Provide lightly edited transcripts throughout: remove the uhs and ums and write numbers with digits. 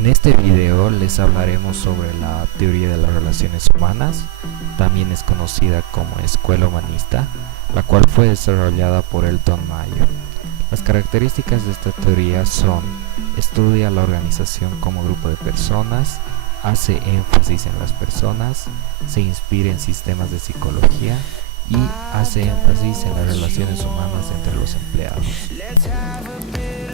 En este video les hablaremos sobre la teoría de las relaciones humanas, también es conocida como escuela humanista, la cual fue desarrollada por Elton Mayo. Las características de esta teoría son: estudia la organización como grupo de personas, hace énfasis en las personas, se inspira en sistemas de psicología y hace énfasis en las relaciones humanas entre los empleados.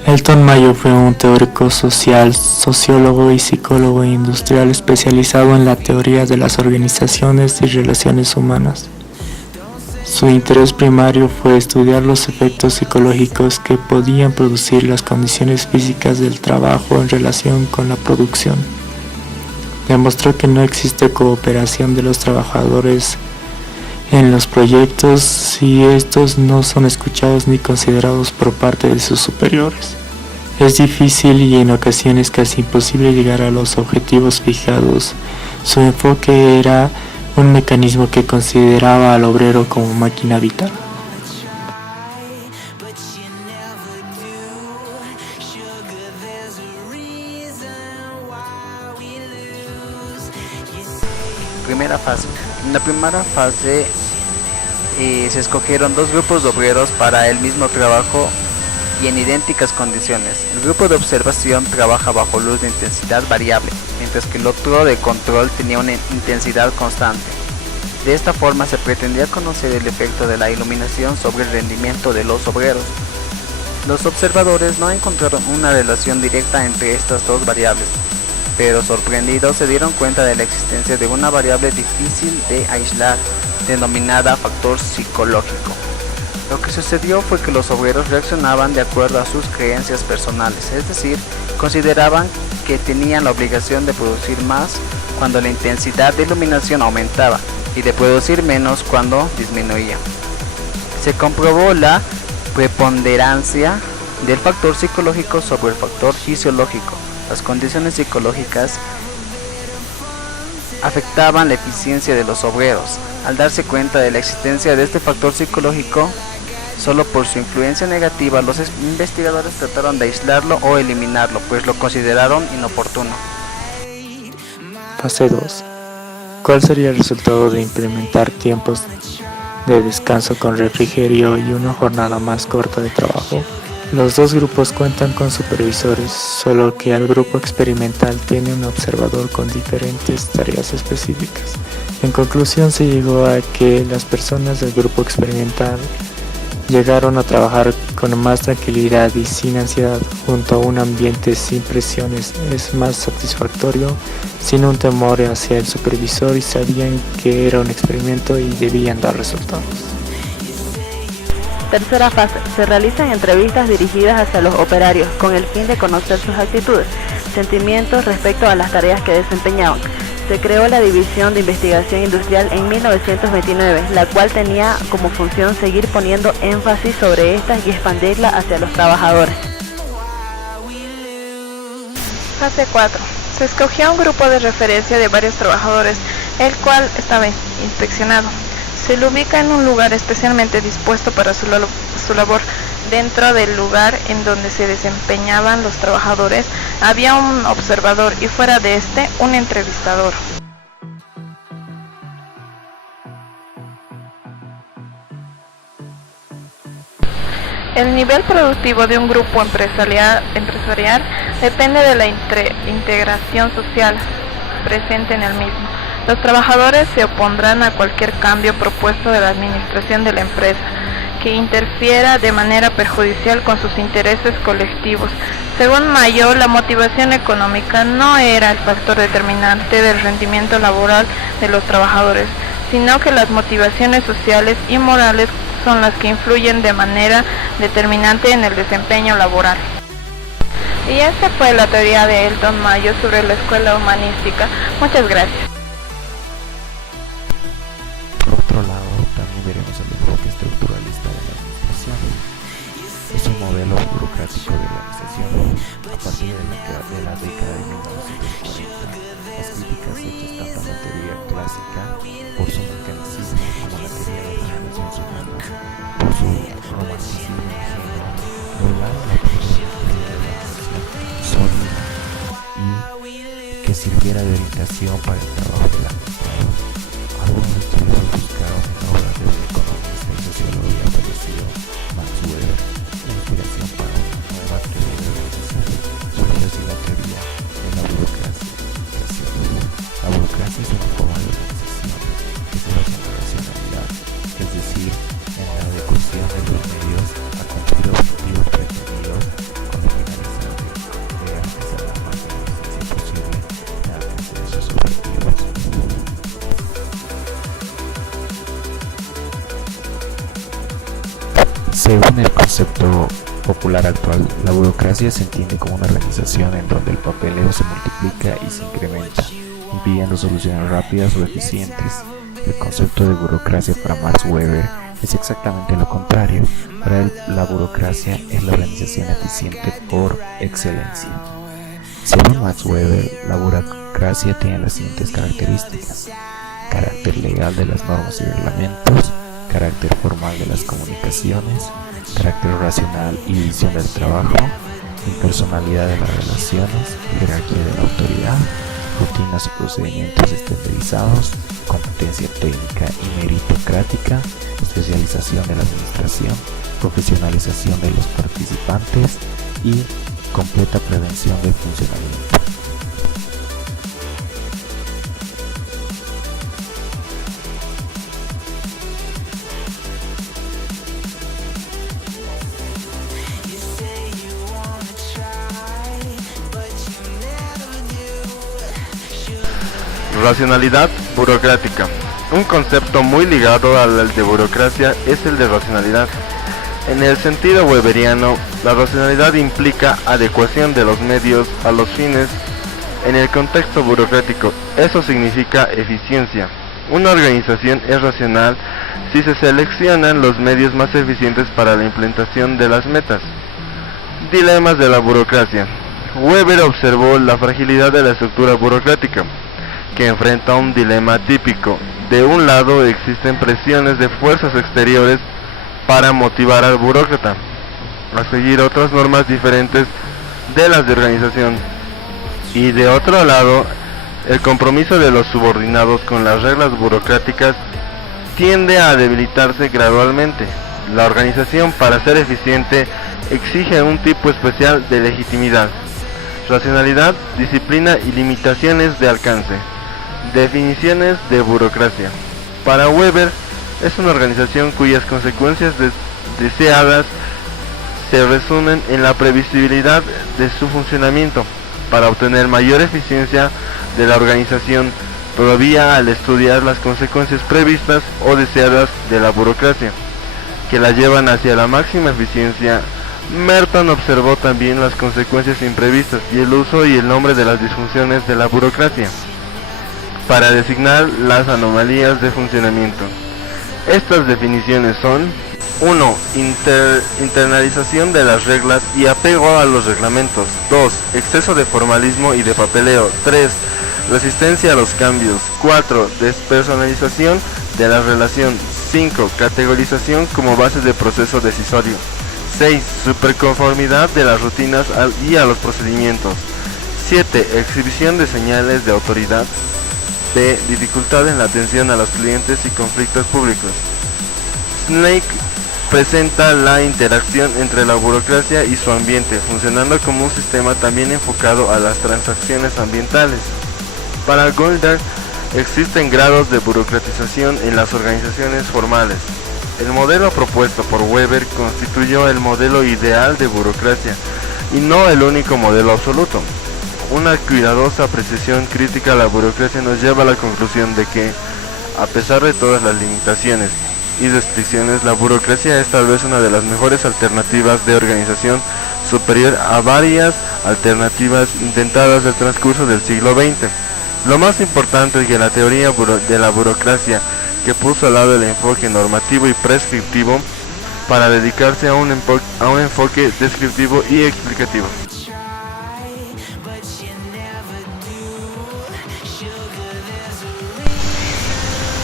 Elton Mayo fue un teórico social, sociólogo y psicólogo industrial especializado en la teoría de las organizaciones y relaciones humanas. Su interés primario fue estudiar los efectos psicológicos que podían producir las condiciones físicas del trabajo en relación con la producción. Demostró que no existe cooperación de los trabajadores en los proyectos si estos no son escuchados ni considerados por parte de sus superiores. Es difícil y en ocasiones casi imposible llegar a los objetivos fijados. Su enfoque era un mecanismo que consideraba al obrero como máquina vital. Primera fase. En la primera fase se escogieron dos grupos de obreros para el mismo trabajo y en idénticas condiciones. El grupo de observación trabaja bajo luz de intensidad variable, mientras que el otro de control tenía una intensidad constante. De esta forma se pretendía conocer el efecto de la iluminación sobre el rendimiento de los obreros. Los observadores no encontraron una relación directa entre estas dos variables, pero sorprendidos se dieron cuenta de la existencia de una variable difícil de aislar, denominada factor psicológico. Lo que sucedió fue que los obreros reaccionaban de acuerdo a sus creencias personales, es decir, consideraban que tenían la obligación de producir más cuando la intensidad de iluminación aumentaba y de producir menos cuando disminuía. Se comprobó la preponderancia del factor psicológico sobre el factor fisiológico. Las condiciones psicológicas afectaban la eficiencia de los obreros. Al darse cuenta de la existencia de este factor psicológico, solo por su influencia negativa, los investigadores trataron de aislarlo o eliminarlo, pues lo consideraron inoportuno. Fase 2. ¿Cuál sería el resultado de implementar tiempos de descanso con refrigerio y una jornada más corta de trabajo? Los dos grupos cuentan con supervisores, solo que el grupo experimental tiene un observador con diferentes tareas específicas. En conclusión, se llegó a que las personas del grupo experimental llegaron a trabajar con más tranquilidad y sin ansiedad, junto a un ambiente sin presiones. Es más satisfactorio, sin un temor hacia el supervisor, y sabían que era un experimento y debían dar resultados. Tercera fase. Se realizan entrevistas dirigidas hacia los operarios con el fin de conocer sus actitudes, sentimientos respecto a las tareas que desempeñaban. Se creó la División de Investigación Industrial en 1929, la cual tenía como función seguir poniendo énfasis sobre estas y expandirla hacia los trabajadores. Fase 4. Se escogió un grupo de referencia de varios trabajadores, el cual estaba inspeccionado. Se lo ubica en un lugar especialmente dispuesto para su labor. Dentro del lugar en donde se desempeñaban los trabajadores había un observador y fuera de este un entrevistador. El nivel productivo de un grupo empresarial depende de la integración social presente en el mismo. Los trabajadores se opondrán a cualquier cambio propuesto de la administración de la empresa que interfiera de manera perjudicial con sus intereses colectivos. Según Mayo, la motivación económica no era el factor determinante del rendimiento laboral de los trabajadores, sino que las motivaciones sociales y morales son las que influyen de manera determinante en el desempeño laboral. Y esta fue la teoría de Elton Mayo sobre la escuela humanística. Muchas gracias. Por otro lado, también veremos el enfoque estructuralista de la administración. Es un modelo burocrático de organización. A partir de la década de 1940, las críticas hechas tanto a la teoría clásica por su mecanicismo como a la teoría de las relaciones humanas por su romanticismo ingenuo revelaron la posibilidad de la organización sólida y y que sirviera de orientación para el trabajo del administrador. Algunos estudiosos buscaron en obras de un economista y sociólogo fallecido, Max Weber, la inspiración para una nueva teoría de organización. Surgió así la teoría de la burocracia. La burocracia es una forma de organización que se basa en la racionalidad, es decir, en la adecuación de los medios a cumplir objetivos pretendidos con la finalidad de garantizar la máxima eficiencia posible en alcance de esos objetivos. Según el concepto popular actual, la burocracia se entiende como una organización en donde el papeleo se multiplica y se incrementa, impidiendo soluciones rápidas o eficientes. El concepto de burocracia para Max Weber es exactamente lo contrario. Para él, la burocracia es la organización eficiente por excelencia. Según Max Weber, la burocracia tiene las siguientes características: carácter legal de las normas y reglamentos, carácter formal de las comunicaciones, carácter racional y visión del trabajo, impersonalidad de las relaciones, jerarquía de la autoridad, rutinas y procedimientos estandarizados, competencia técnica y meritocrática, especialización de la administración, profesionalización de los participantes y completa prevención del funcionamiento. Racionalidad burocrática. Un concepto muy ligado al de burocracia es el de racionalidad. En el sentido weberiano, la racionalidad implica adecuación de los medios a los fines. En el contexto burocrático, eso significa eficiencia. Una organización es racional si se seleccionan los medios más eficientes para la implementación de las metas. Dilemas de la burocracia. Weber observó la fragilidad de la estructura burocrática, que enfrenta un dilema típico. De un lado existen presiones de fuerzas exteriores para motivar al burócrata a seguir otras normas diferentes de las de organización, y de otro lado el compromiso de los subordinados con las reglas burocráticas tiende a debilitarse gradualmente. La organización, para ser eficiente, exige un tipo especial de legitimidad, racionalidad, disciplina y limitaciones de alcance. Definiciones de burocracia. Para Weber, es una organización cuyas consecuencias deseadas se resumen en la previsibilidad de su funcionamiento. Para obtener mayor eficiencia de la organización, todavía al estudiar las consecuencias previstas o deseadas de la burocracia, que la llevan hacia la máxima eficiencia, Merton observó también las consecuencias imprevistas y el uso y el nombre de las disfunciones de la burocracia para designar las anomalías de funcionamiento. Estas definiciones son: 1. Internalización de las reglas y apego a los reglamentos. 2. Exceso de formalismo y de papeleo. 3. Resistencia a los cambios. 4. Despersonalización de la relación. 5. Categorización como base de proceso decisorio. 6. Superconformidad de las rutinas y a los procedimientos. 7. Exhibición de señales de autoridad. D. Dificultad en la atención a los clientes y conflictos públicos. Snake presenta la interacción entre la burocracia y su ambiente, funcionando como un sistema también enfocado a las transacciones ambientales. Para Goldberg, existen grados de burocratización en las organizaciones formales. El modelo propuesto por Weber constituyó el modelo ideal de burocracia y no el único modelo absoluto. Una cuidadosa apreciación crítica a la burocracia nos lleva a la conclusión de que, a pesar de todas las limitaciones y restricciones, la burocracia es tal vez una de las mejores alternativas de organización, superior a varias alternativas intentadas del transcurso del siglo XX. Lo más importante es que la teoría de la burocracia, que puso al lado el enfoque normativo y prescriptivo para dedicarse a un enfoque descriptivo y explicativo.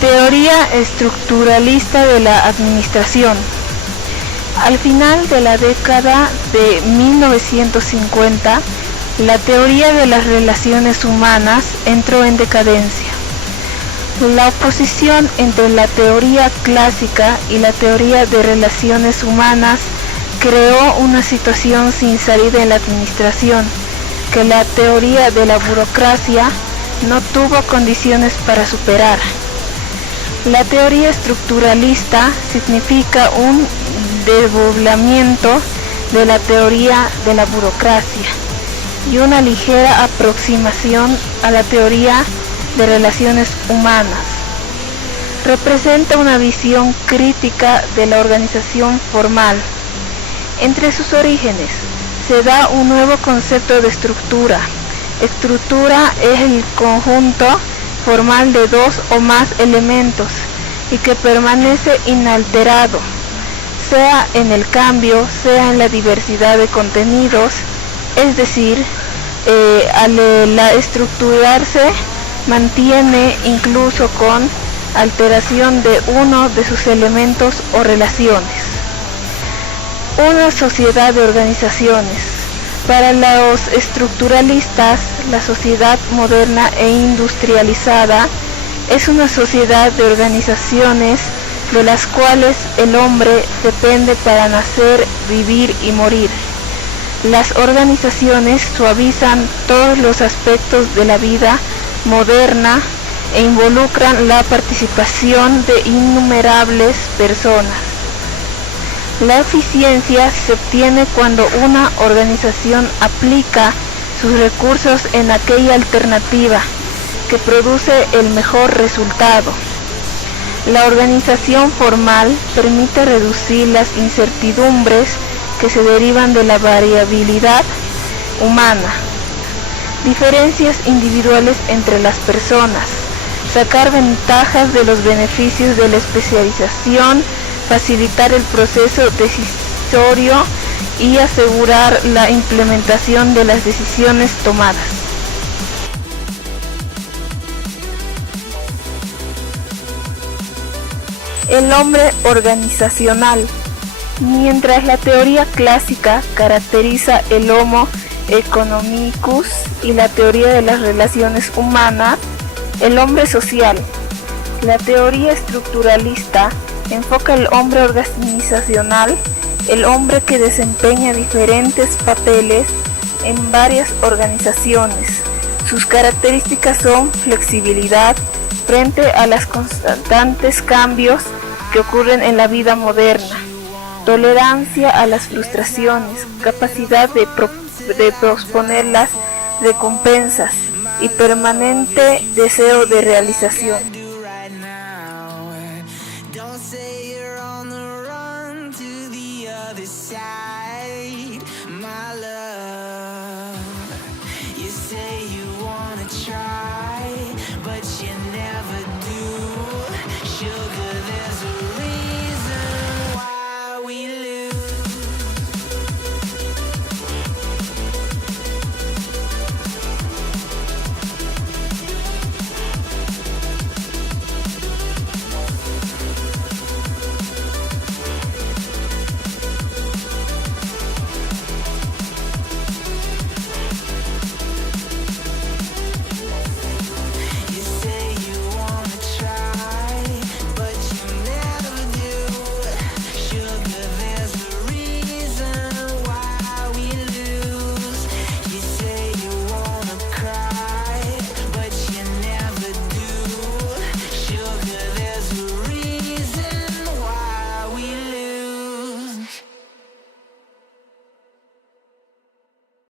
Teoría estructuralista de la administración. Al final de la década de 1950, La teoría de las relaciones humanas entró en decadencia. La oposición entre la teoría clásica y la teoría de relaciones humanas creó una situación sin salida en la administración, que la teoría de la burocracia no tuvo condiciones para superar. La teoría estructuralista significa un desdoblamiento de la teoría de la burocracia y una ligera aproximación a la teoría de relaciones humanas. Representa una visión crítica de la organización formal. Entre sus orígenes se da un nuevo concepto de estructura. Estructura es el conjunto formal de dos o más elementos y que permanece inalterado, sea en el cambio, sea en la diversidad de contenidos, es decir, al estructurarse mantiene incluso con alteración de uno de sus elementos o relaciones. Una sociedad de organizaciones. Para los estructuralistas, la sociedad moderna e industrializada es una sociedad de organizaciones de las cuales el hombre depende para nacer, vivir y morir. Las organizaciones suavizan todos los aspectos de la vida moderna e involucran la participación de innumerables personas. La eficiencia se obtiene cuando una organización aplica sus recursos en aquella alternativa que produce el mejor resultado. La organización formal permite reducir las incertidumbres que se derivan de la variabilidad humana, diferencias individuales entre las personas, sacar ventajas de los beneficios de la especialización, facilitar el proceso decisorio y asegurar la implementación de las decisiones tomadas. El hombre organizacional. Mientras la teoría clásica caracteriza el Homo economicus y la teoría de las relaciones humanas, el hombre social. La teoría estructuralista enfoca el hombre organizacional, el hombre que desempeña diferentes papeles en varias organizaciones. Sus características son flexibilidad frente a los constantes cambios que ocurren en la vida moderna, tolerancia a las frustraciones, capacidad de posponer las recompensas y permanente deseo de realización.